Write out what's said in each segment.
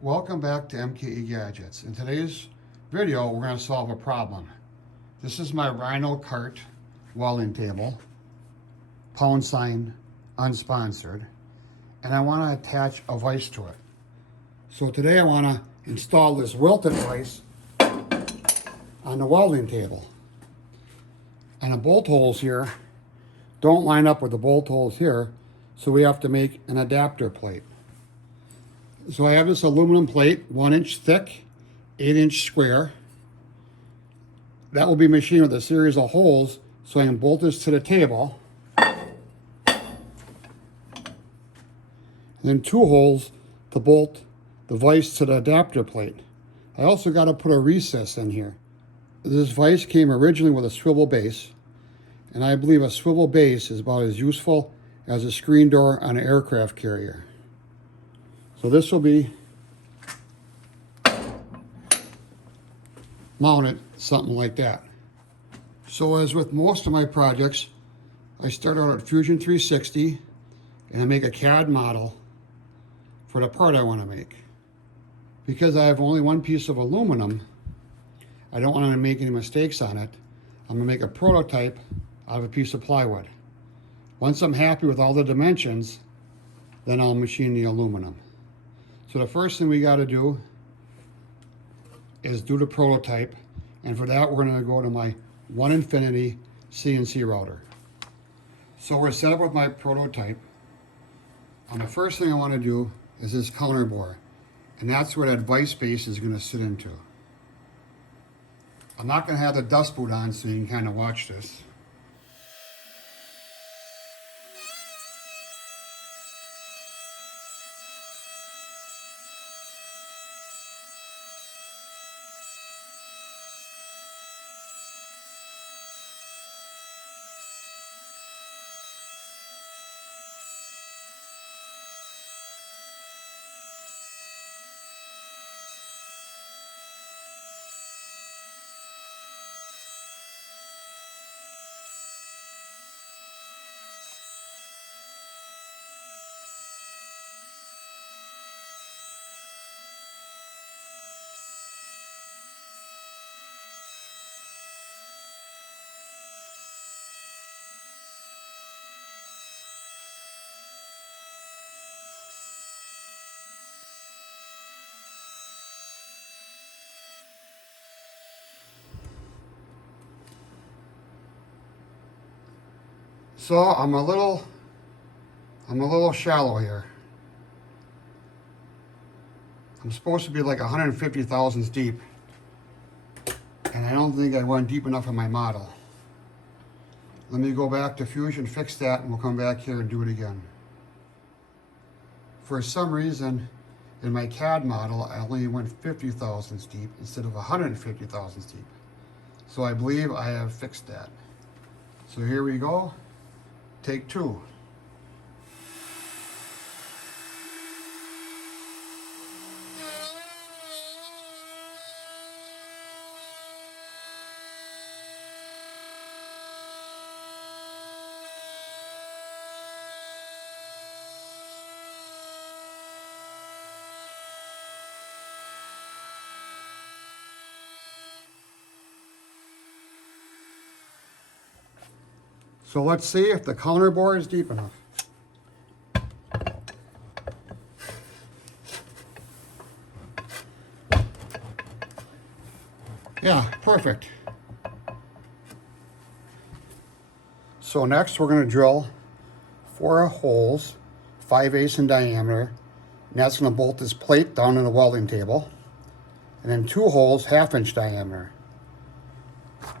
Welcome back to MKE Gadgets. In today's video, we're going to solve a problem. This is my Rhino cart welding table, pound sign unsponsored, and I want to attach a vise to it. So today I want to install this welted vise on the welding table. And the bolt holes here don't line up with the bolt holes here, so we have to make an adapter plate. So I have this aluminum plate, 1 inch thick, 8-inch square. That will be machined with a series of holes so I can bolt this to the table. And then 2 holes to bolt the vise to the adapter plate. I also got to put a recess in here. This vise came originally with a swivel base, and I believe a swivel base is about as useful as a screen door on an aircraft carrier. So this will be mounted something like that. So as with most of my projects, I start out at Fusion 360 and I make a CAD model for the part I want to make. Because I have only one piece of aluminum, I don't want to make any mistakes on it. I'm going to make a prototype out of a piece of plywood. Once I'm happy with all the dimensions, then I'll machine the aluminum. So the first thing we got to do is do the prototype, and for that we're going to go to my 1-infinity CNC router. So we're set up with my prototype, and the first thing I want to do is this counter bore, and that's where that vise base is going to sit into. I'm not going to have the dust boot on so you can kind of watch this. So I'm a little shallow here. I'm supposed to be like 150 thousandths deep, and I don't think I went deep enough in my model. Let me go back to Fusion, fix that, and we'll come back here and do it again. For some reason, in my CAD model, I only went 50 thousandths deep instead of 150 thousandths deep. So I believe I have fixed that. So here we go. Take 2. So let's see if the counter bore is deep enough. Yeah, perfect. So next we're going to drill 4 holes, 5/8 in diameter, and that's going to bolt this plate down in the welding table. And then 2 holes, 1/2-inch diameter.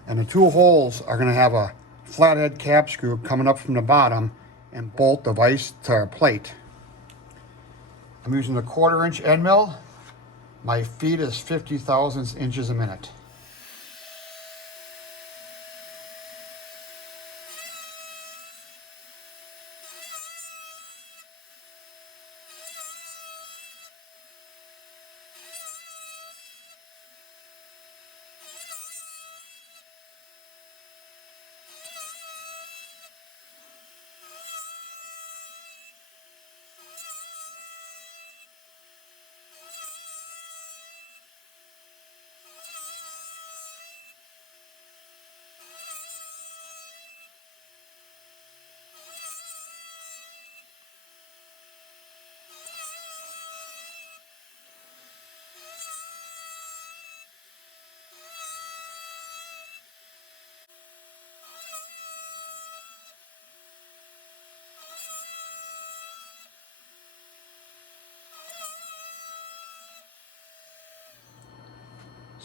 And the 2 holes are going to have a flathead cap screw coming up from the bottom and bolt the vise to our plate. I'm using a 1/4-inch end mill. My feet is 50 thousandths inches a minute.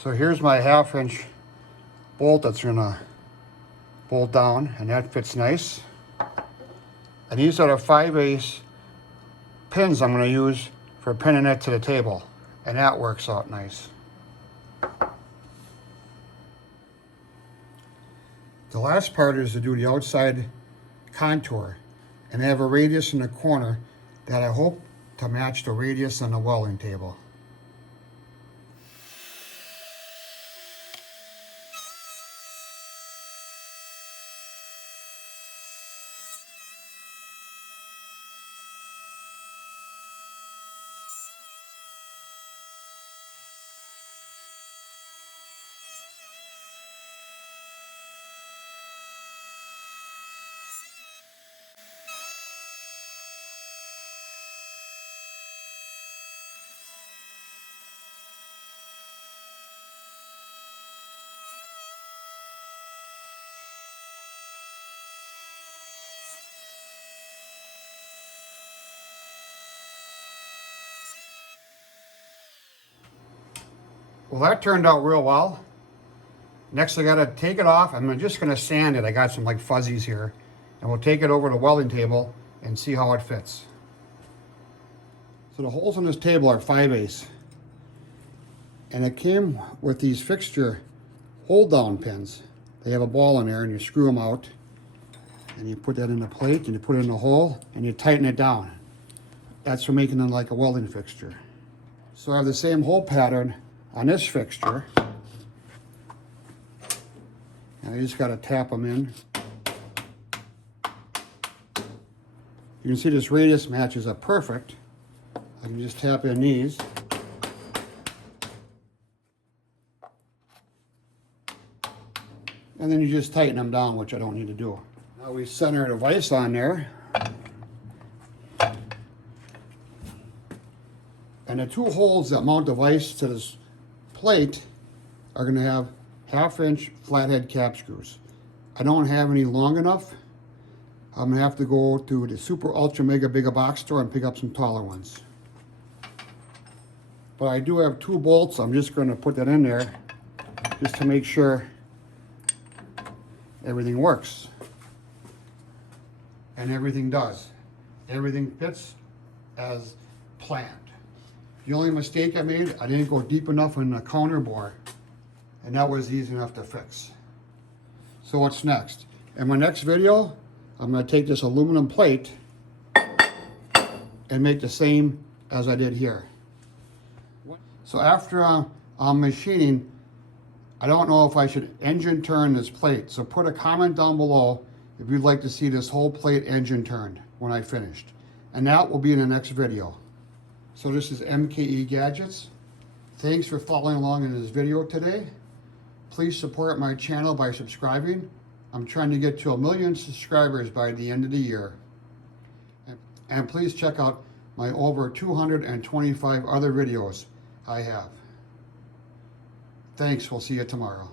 So here's my 1/2 inch bolt that's gonna bolt down, and that fits nice. And these are the 5/8 pins I'm gonna use for pinning it to the table, and that works out nice. The last part is to do the outside contour, and I have a radius in the corner that I hope to match the radius on the welding table. Well, that turned out real well. Next, I gotta take it off. I'm just gonna sand it. I got some like fuzzies here. And we'll take it over to the welding table and see how it fits. So the holes on this table are 5/8. And it came with these fixture hold down pins. They have a ball in there and you screw them out. And you put that in the plate and you put it in the hole and you tighten it down. That's for making it like a welding fixture. So I have the same hole pattern on this fixture. And I just got to tap them in. You can see this radius matches up perfect. I can just tap in these. And then you just tighten them down, which I don't need to do. Now we center the vise on there. And the two holes that mount the vise to this plate are going to have 1/2 inch flathead cap screws. I don't have any long enough. I'm going to have to go to the Super Ultra Mega Big Box store and pick up some taller ones. But I do have 2 bolts. I'm just going to put that in there just to make sure everything works. And everything does. Everything fits as planned. The only mistake I made, I didn't go deep enough in the counter bore, and that was easy enough to fix. So what's next? In my next video, I'm going to take this aluminum plate and make the same as I did here. So after I'm machining, I don't know if I should engine turn this plate. So put a comment down below if you'd like to see this whole plate engine turned when I finished. And that will be in the next video. So this is MKE Gadgets. Thanks for following along in this video today. Please support my channel by subscribing. I'm trying to get to 1 million subscribers by the end of the year. And please check out my over 225 other videos I have. Thanks, we'll see you tomorrow.